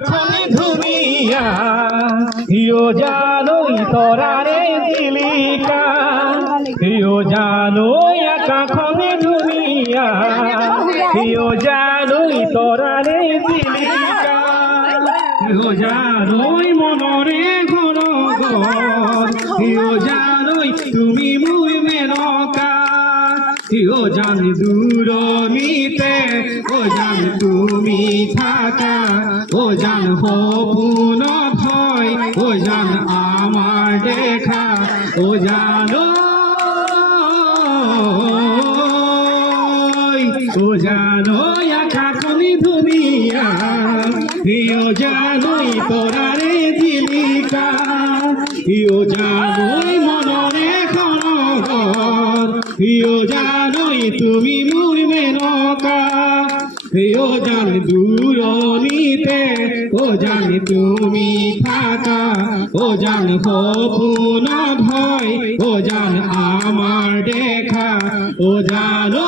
খনি ধুনিয়া হিও জানোই তরারে জিলিকা হিও জানোই একা খনি ধুনিয়া হিও জানোই তরারে জিলিকা হিও জানোই মনরে ঘন ঘর হিও জানোই তুমি মুই মেনকা হিও জান দূরমিতে ও জান তুমি থাকা ও জান সপোন হয় ও জান আমার দেখা ও জানো ও জানো আকাশনি ধুনিয়া হিও জানোই তোরারে জিলিকা হিও জানোই মনরে খনঘর হিও জানোই তুমি মুই মেনকা হিও জান দূরনিতে ও জান তুমি থাকা ও জান সপোন হয় ও জান আমার দেখা ও জানো